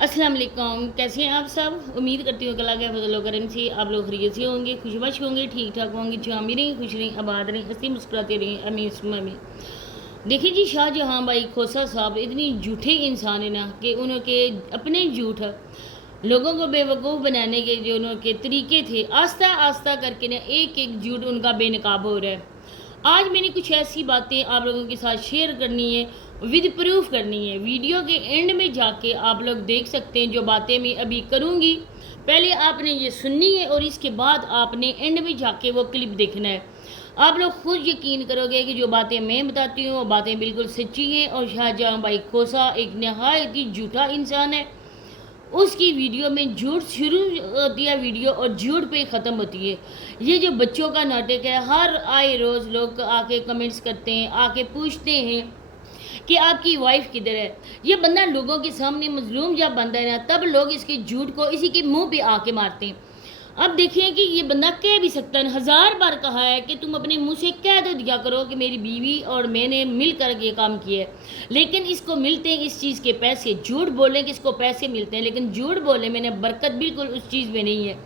अस्सलाम वालेकुम। कैसे हैं आप सब? उम्मीद करती हूँ कि अल्लाह के फजल व करम से आप लोग खैरियत से होंगे, खुशबश होंगे, ठीक ठाक होंगे, जहाँ भी रहें खुश रहें, आबाद रहें, हंसी मुस्कुराते रहें, अमीन सुम्मा में। देखिए जी, शाहजहाँ भाई खोसा साहब इतनी झूठे इंसान है ना कि उनके अपने झूठ लोगों को बेवकूफ़ बनाने के जो उनके तरीके थे, आस्ता आस्ता करके ना एक एक झूठ उनका बेनकाब हो रहा है। आज मैंने कुछ ऐसी बातें आप लोगों के साथ शेयर करनी है, विद प्रूफ करनी है। वीडियो के एंड में जाके आप लोग देख सकते हैं जो बातें मैं अभी करूँगी। पहले आपने ये सुननी है और इसके बाद आपने एंड में जाके वो क्लिप देखना है। आप लोग खुद यकीन करोगे कि जो बातें मैं बताती हूँ वो बातें बिल्कुल सच्ची हैं और शाहजहाँ भाई खोसा एक नहायत ही झूठा इंसान है। उसकी वीडियो में झूठ शुरू होती है वीडियो और झूठ पे ख़त्म होती है। ये जो बच्चों का नाटक है, हर आए रोज़ लोग आके कमेंट्स करते हैं, आके पूछते हैं कि आपकी वाइफ किधर है। ये बंदा लोगों के सामने मजलूम जब बनता है ना, तब लोग इसके झूठ को इसी के मुंह पे आके मारते हैं। अब देखिए कि ये बंदा कह भी सकता है, 1000 बार कहा है कि तुम अपने मुंह से कह दो दिया करो कि मेरी बीवी और मैंने मिलकर ये काम किया है, लेकिन इसको मिलते हैं इस चीज़ के पैसे। झूठ बोलने के इसको पैसे मिलते हैं, लेकिन झूठ बोलने में बरकत बिल्कुल उस चीज़ में नहीं है।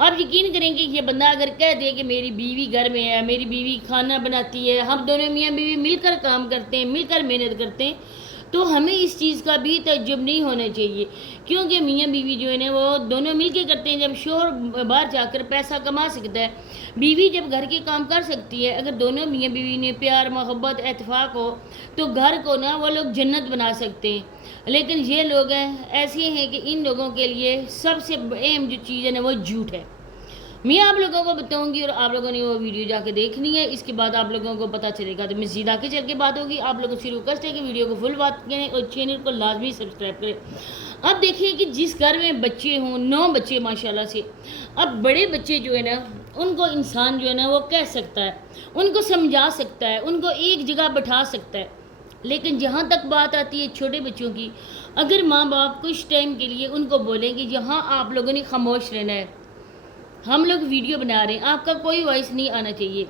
आप यकीन करेंगे ये बंदा अगर कह दे कि मेरी बीवी घर में है, मेरी बीवी खाना बनाती है, हम दोनों मियाँ बीवी मिलकर काम करते हैं, मिलकर मेहनत करते हैं, तो हमें इस चीज़ का भी तजुब नहीं होना चाहिए। क्योंकि मियाँ बीवी जो है ना वो दोनों मिलके करते हैं। जब शोहर बाहर जाकर पैसा कमा सकता है, बीवी जब घर के काम कर सकती है, अगर दोनों मियाँ बीवी ने प्यार मोहब्बत इत्तेफाक हो तो घर को ना वो लोग जन्नत बना सकते हैं। लेकिन ये लोग हैं ऐसे हैं कि इन लोगों के लिए सबसे अहम जो चीज़ है ना वो झूठ है। मैं आप लोगों को बताऊंगी और आप लोगों ने वो वीडियो जाके देखनी है। इसके बाद आप लोगों को पता चलेगा। तो मैं सीधा के चल के बात होगी। आप लोगों से रिक्वेस्ट है कि वीडियो को फुल बात करें और चैनल को लाजमी सब्सक्राइब करें। अब देखिए कि जिस घर में बच्चे हों, 9 बच्चे माशाल्लाह से, अब बड़े बच्चे जो है ना उनको इंसान जो है ना वो कह सकता है, उनको समझा सकता है, उनको एक जगह बैठा सकता है। लेकिन जहाँ तक बात आती है छोटे बच्चों की, अगर माँ बाप कुछ टाइम के लिए उनको बोलें कि यहाँ आप लोगों ने खामोश रहना है, हम लोग वीडियो बना रहे हैं, आपका कोई वॉइस नहीं आना चाहिए।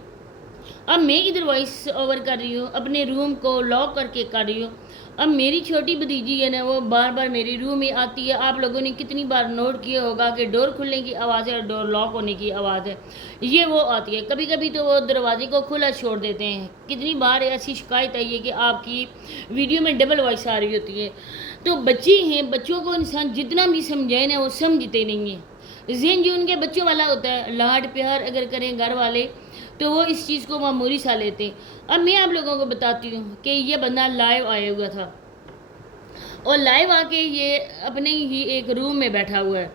अब मैं इधर वॉइस ओवर कर रही हूँ, अपने रूम को लॉक करके कर रही हूँ। अब मेरी छोटी भतीजी है ना वो बार बार मेरे रूम में आती है। आप लोगों ने कितनी बार नोट किया होगा कि डोर खुलने की आवाज़ है और डोर लॉक होने की आवाज़ है, ये वो आती है। कभी कभी तो वो दरवाजे को खुला छोड़ देते हैं। कितनी बार ऐसी शिकायत आई है कि आपकी वीडियो में डबल वॉइस आ रही होती है। तो बच्चे हैं, बच्चों को इंसान जितना भी समझाए ना वो समझते नहीं हैं। जहन जो उनके बच्चों वाला होता है, लाड प्यार अगर करें घर वाले तो वो इस चीज़ को मामूली सा लेते हैं। अब मैं आप लोगों को बताती हूँ कि ये बंदा लाइव आया हुआ था और लाइव आके ये अपने ही एक रूम में बैठा हुआ है।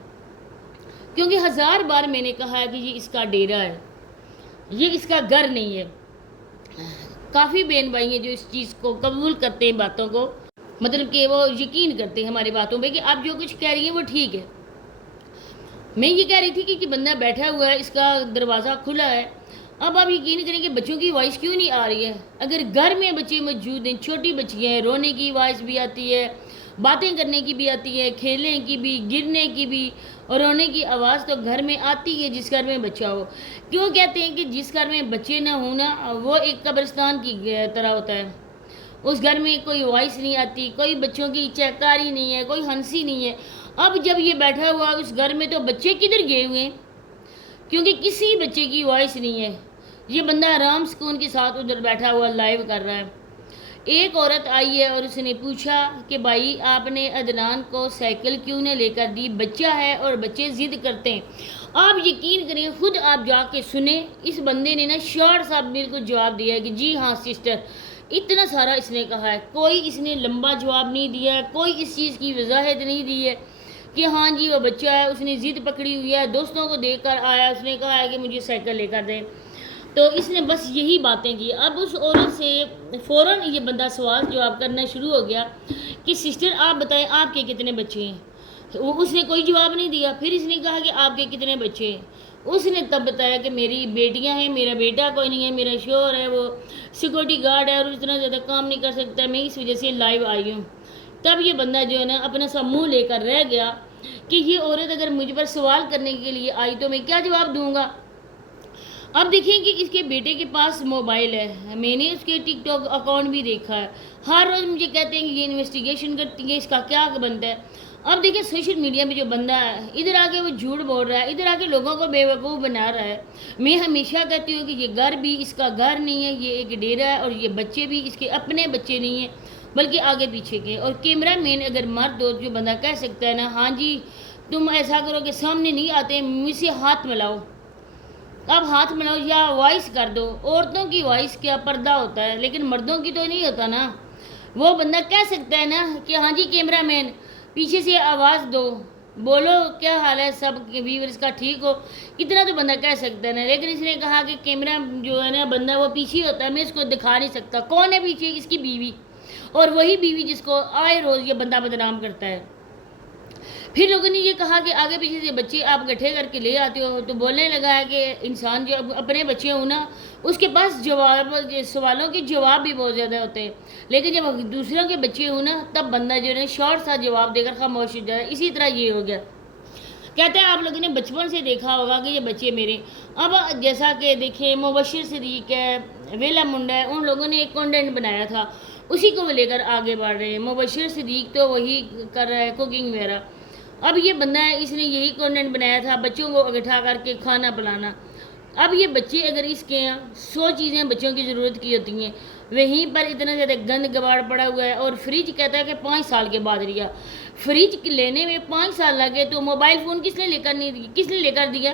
क्योंकि 1000 बार मैंने कहा है कि ये इसका डेरा है, ये इसका घर नहीं है। काफ़ी बहन भाई हैं जो इस चीज़ को कबूल करते हैं, बातों को, मतलब कि वो यकीन करते हैं हमारी बातों पे कि आप जो कुछ कह रही हैं वो ठीक है। मैं ये कह रही थी कि बंदा बैठा हुआ है, इसका दरवाज़ा खुला है। अब आप यकीन करें कि बच्चों की वॉइस क्यों नहीं आ रही है। अगर घर में बच्चे मौजूद हैं, छोटी बच्चियाँ हैं, रोने की वॉइस भी आती है, बातें करने की भी आती है, खेलने की भी, गिरने की भी, और रोने की आवाज़ तो घर में आती है जिस घर में बच्चा हो। क्यों कहते हैं कि जिस घर में बच्चे ना हो ना वो एक कब्रिस्तान की तरह होता है। उस घर में कोई वॉइस नहीं आती, कोई बच्चों की चहकारी नहीं है, कोई हंसी नहीं है। अब जब ये बैठा हुआ उस घर में तो बच्चे किधर गए हुए हैं, क्योंकि किसी बच्चे की वॉइस नहीं है। ये बंदा आराम सुकून के साथ उधर बैठा हुआ लाइव कर रहा है। एक औरत आई है और उसने पूछा कि भाई आपने अदनान को साइकिल क्यों नहीं लेकर दी, बच्चा है और बच्चे ज़िद करते हैं। आप यकीन करें, खुद आप जाके सुने, इस बंदे ने ना शॉर्ट सा बिल्कुल जवाब दिया है कि जी हाँ सिस्टर, इतना सारा इसने कहा है। कोई इसने लंबा जवाब नहीं दिया है, कोई इस चीज़ की वजाहत नहीं दी है कि हाँ जी वो बच्चा है, उसने ज़िद पकड़ी हुई है, दोस्तों को देखकर आया, उसने कहा है कि मुझे साइकिल लेकर दें। तो इसने बस यही बातें की। अब उस औरत से फ़ौरन ये बंदा सवाल जवाब करना शुरू हो गया कि सिस्टर आप बताएं आपके कितने बच्चे हैं। उसने कोई जवाब नहीं दिया। फिर इसने कहा कि आपके कितने बच्चे हैं। उसने तब बताया कि मेरी बेटियां हैं, मेरा बेटा कोई नहीं है, मेरा शोहर है वो सिक्योरिटी गार्ड है और इतना ज़्यादा काम नहीं कर सकता, मैं इस वजह से लाइव आई हूँ। तब ये बंदा जो है ना अपना सा मुँह लेकर रह गया कि ये औरत अगर मुझ पर सवाल करने के लिए आई तो मैं क्या जवाब दूंगा। अब देखिए कि इसके बेटे के पास मोबाइल है, मैंने उसके टिकटॉक अकाउंट भी देखा है। हर रोज़ मुझे कहते हैं कि ये इन्वेस्टिगेशन करती है, इसका क्या बनता है। اب دیکھیں سوشل میڈیا میں جو بندہ ہے ادھر آ کے وہ جھوٹ بول رہا ہے، ادھر آ کے لوگوں کو بیوقوف بنا رہا ہے۔ میں ہمیشہ کہتی ہوں کہ یہ گھر بھی اس کا گھر نہیں ہے، یہ ایک ڈیرا ہے، اور یہ بچے بھی اس کے اپنے بچے نہیں ہیں بلکہ آگے پیچھے کے۔ اور کیمرہ مین اگر مرد ہو جو بندہ کہہ سکتا ہے نا ہاں جی تم ایسا کرو کہ سامنے نہیں آتے مجھ سے ہاتھ ملاؤ، اب ہاتھ ملاؤ یا وائس کر دو۔ عورتوں کی وائس کیا پردہ ہوتا ہے لیکن مردوں کی تو نہیں ہوتا نا۔ وہ بندہ کہہ سکتا ہے نا کہ ہاں جی کیمرہ مین پیچھے سے آواز دو، بولو کیا حال ہے سب ویورز کا، ٹھیک ہو، اتنا تو بندہ کہہ سکتا ہے نا۔ لیکن اس نے کہا کہ کیمرہ جو ہے نا بندہ وہ پیچھے ہوتا ہے، میں اس کو دکھا نہیں سکتا۔ کون ہے پیچھے؟ اس کی بیوی، اور وہی بیوی جس کو آئے روز یہ بندہ بدنام کرتا ہے۔ پھر لوگوں نے یہ کہا کہ آگے پیچھے سے بچے آپ گٹھے کر کے لے آتے ہو، تو بولنے لگا ہے کہ انسان جو اپنے بچے ہوں نا اس کے پاس سوالوں کے جواب بھی بہت زیادہ ہوتے ہیں، لیکن جب دوسروں کے بچے ہوں نا تب بندہ جو ہے شارٹ سا جواب دے کر خاموش ہو جائے۔ اسی طرح یہ ہو گیا۔ کہتے ہیں آپ لوگوں نے بچپن سے دیکھا ہوگا کہ یہ بچے میرے، اب جیسا کہ دیکھیں مبشر صدیق ہے، ویلا منڈا ہے، ان لوگوں نے ایک کانٹینٹ بنایا تھا، اسی کو وہ لے کر آگے بڑھ رہے ہیں۔ مبشر صدیق تو وہی کر رہا ہے کوکنگ وغیرہ، اب یہ بندہ ہے اس نے یہی کانٹینٹ بنایا تھا بچوں کو اکٹھا کر کے کھانا پلانا۔ اب یہ بچے اگر اس کے یہاں 100 چیزیں بچوں کی ضرورت کی ہوتی ہیں، وہیں پر اتنا زیادہ گند گباڑ پڑا ہوا ہے، اور فریج کہتا ہے کہ 5 سال کے بعد لیا۔ فریج لینے میں 5 سال لگے تو موبائل فون کس نے لے کر دیا؟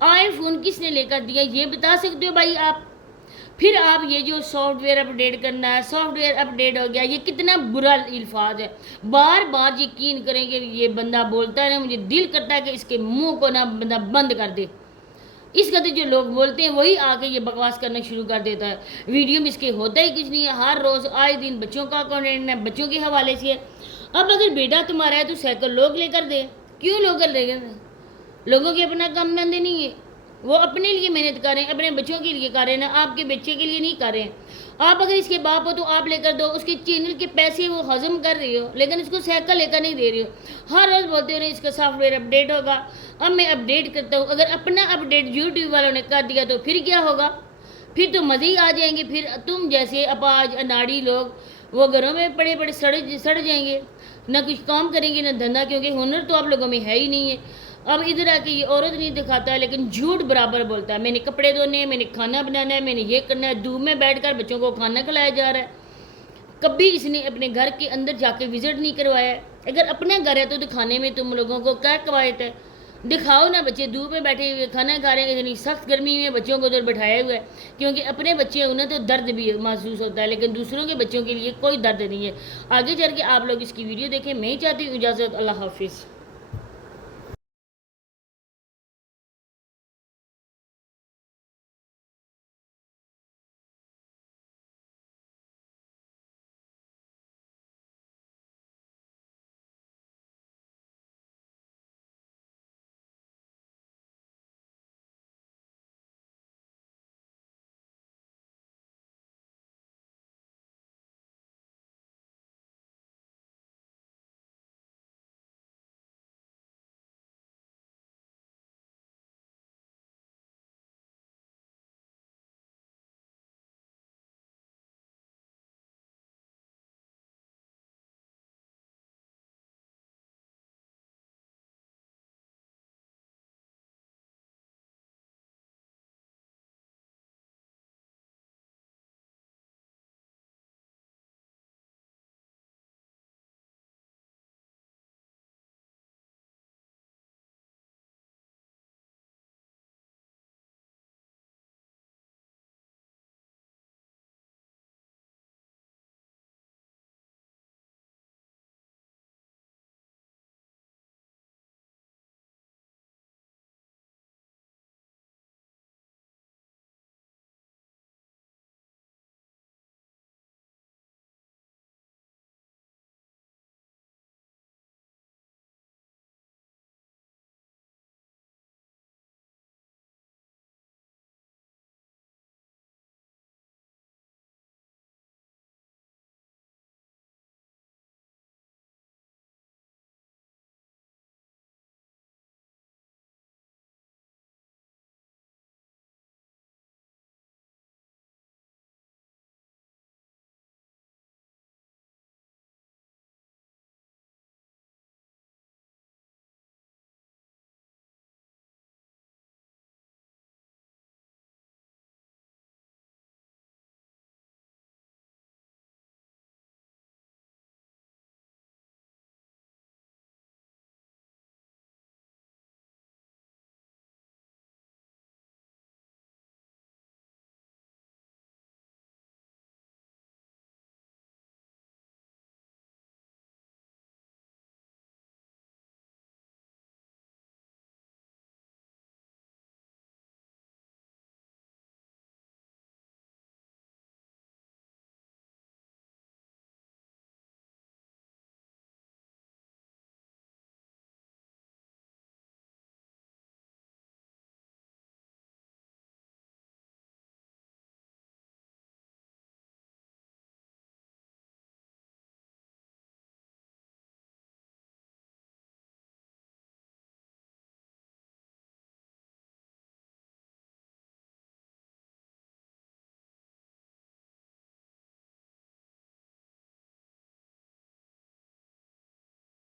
آئی فون کس نے لے کر دیا؟ یہ بتا سکتے ہو بھائی آپ؟ پھر آپ یہ جو سافٹ ویئر اپڈیٹ کرنا ہے، سافٹ ویئر اپڈیٹ ہو گیا، یہ کتنا برا الفاظ ہے۔ بار بار یقین کریں کہ یہ بندہ بولتا ہے نا مجھے دل کرتا ہے کہ اس کے منہ کو نا بندہ بند کر دے۔ اس کا تو جو لوگ بولتے ہیں وہی آ کے یہ بکواس کرنا شروع کر دیتا ہے۔ ویڈیو میں اس کے ہوتا ہی کچھ نہیں ہے، ہر روز آئے دن بچوں کا کانٹینٹ ہے، بچوں کے حوالے سے ہے۔ اب اگر بیٹا تمہارا ہے تو سائیکل لوگ لے کر دے، کیوں لوگ لے کر دے؟ لوگوں کے اپنا کام دھندے نہیں ہے، وہ اپنے لیے محنت کر رہے ہیں، اپنے بچوں کے لیے کر رہے ہیں، آپ کے بچے کے لیے نہیں کر رہے ہیں۔ آپ اگر اس کے باپ ہو تو آپ لے کر دو، اس کے چینل کے پیسے وہ ہضم کر رہے ہو، لیکن اس کو سائیکل لے کر نہیں دے رہے ہو۔ ہر روز بولتے ہو اس کا سافٹ ویئر اپڈیٹ ہوگا، اب میں اپڈیٹ کرتا ہوں۔ اگر اپنا اپڈیٹ یوٹیوب والوں نے کر دیا تو پھر کیا ہوگا؟ پھر تو مزے ہی آ جائیں گے، پھر تم جیسے اپاج اناڑی لوگ وہ گھروں میں پڑے پڑے سڑ جائیں گے، نہ کچھ کام کریں گے نہ دھندا، کیونکہ ہنر تو آپ لوگوں میں ہے ہی نہیں ہے۔ اب ادھر آ کے یہ عورت نہیں دکھاتا ہے لیکن جھوٹ برابر بولتا ہے، میں نے کپڑے دھونے ہیں، میں نے کھانا بنانا ہے، میں نے یہ کرنا ہے، دھوپ میں بیٹھ کر بچوں کو کھانا کھلایا جا رہا ہے۔ کبھی اس نے اپنے گھر کے اندر جا کے وزٹ نہیں کروایا ہے۔ اگر اپنا گھر ہے تو دکھانے میں تم لوگوں کو کیا قواعد ہے؟ دکھاؤ نا، بچے دھوپ میں بیٹھے ہوئے کھانا کھا رہے ہیں، اتنی سخت گرمی میں بچوں کو ادھر بٹھایا ہوا ہے، کیونکہ اپنے بچے انہیں تو درد بھی محسوس ہوتا ہے لیکن دوسروں کے بچوں کے لیے کوئی درد نہیں ہے۔ آگے چل کے آپ لوگ اس کی ویڈیو دیکھیں، میں ہی چاہتی ہوں اجازت، اللہ حافظ۔